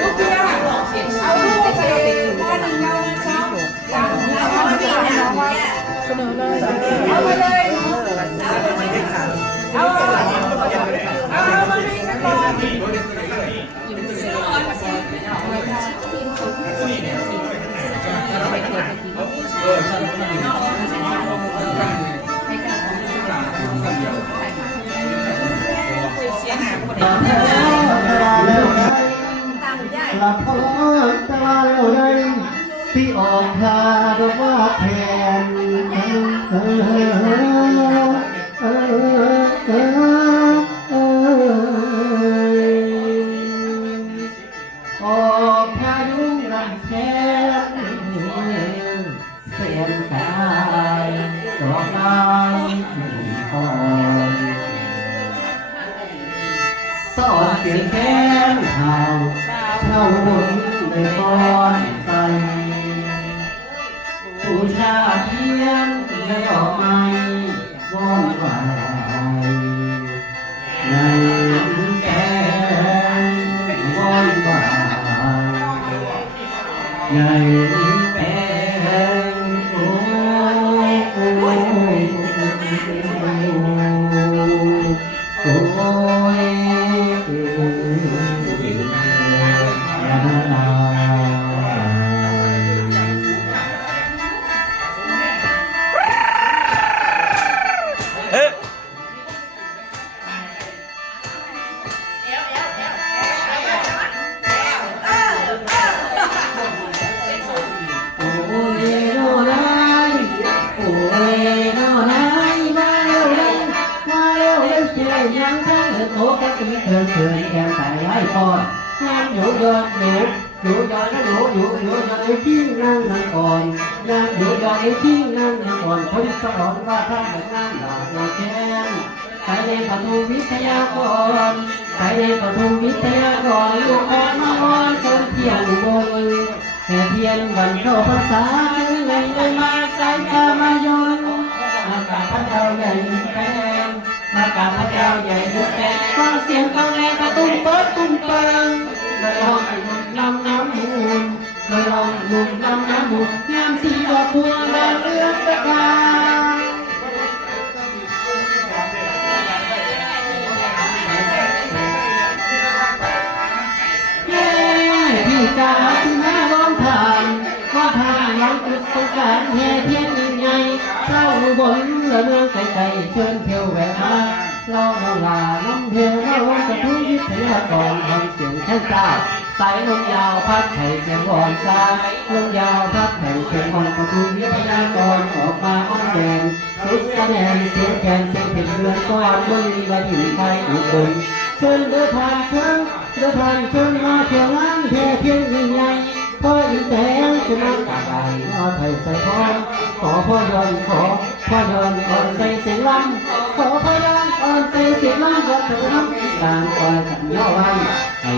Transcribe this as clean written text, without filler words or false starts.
ลูกเบียร์เอาลูกไปบ้านหนึ่งเราชอบเอามาดิเสนอเลยเอามาเลยเอามาดิกันก่หลับพอตาแล้วได้ที่ออกทางว่าแทนออกพายุรังแค้นเสียนกายดอกไม้อ่อนสอนเสียงแค้นเห่าเช่าบนในก้อนใสบูชาเทียนและดอกไม้วอนไหวในแกงวอนไหวในแกงโอ้ยโอ้ยโอ้ยยังทั้งโตกระสีเขินแก้มใส่ไล่ปอนงานอยู่ยอนอยู่ยอนไอ้ที่นั่งก่อนงานอยู่ยอนไอ้ที่นั่งก่อนคนสอนว่าถ้าเหมือนงานหลับนอนแค้นใส่ในปฐมวิทยากรใส่ในปฐมวิทยากรลูกออกมาอ้อนจนเที่ยงบนแค่เทียนวันเข้าพรรษาเงินเลยมาใส่ตามายนอากาศพระเจ้าใหญ่แพงมากราบพระเจ้าใหญ่ดุจแดงฟังเสียงกองแรงกระตุ้มเปิดตุ้มเปิงเลยลองลำน้ำมูลเลยลองลุมลำน้ำมูลงามสีดอกบัวแดงเลือดตะการเย้พี่จ๋าที่แม่ร้องผ่านว่าทางร้องจุดสงการแห่เทียนยิ่งใหญ่เจ้าบนเรือเมืองไกลๆเชิญเที่ยวแวะมาเราลาน้ำเพียงเราจะทุ่งวิทยากรทำเสียงแค่จ้าสายลมยาวพัดไถ่เสียงวอนซาลมยาวพัดไถ่เสียงวอนประตูวิทยากรออกมาอ้อนแดงสุดแสดงเสียงแกนเสียงผิดเรือนก้อนบนมีวันหินไทยอุบลเชิญเดินทางเชิญมาเที่ยวงานแห่เทียนยิ่งใหญ่พ่ออีแตงจะมาจากไหนเอาไทยใส่พ่อพ่อยอนอ่อนใส่เสียงลำพ่อยอนอ่อนใส่เสียงลำก็เธอน้ำต่างคอยกันย่อไว้ให้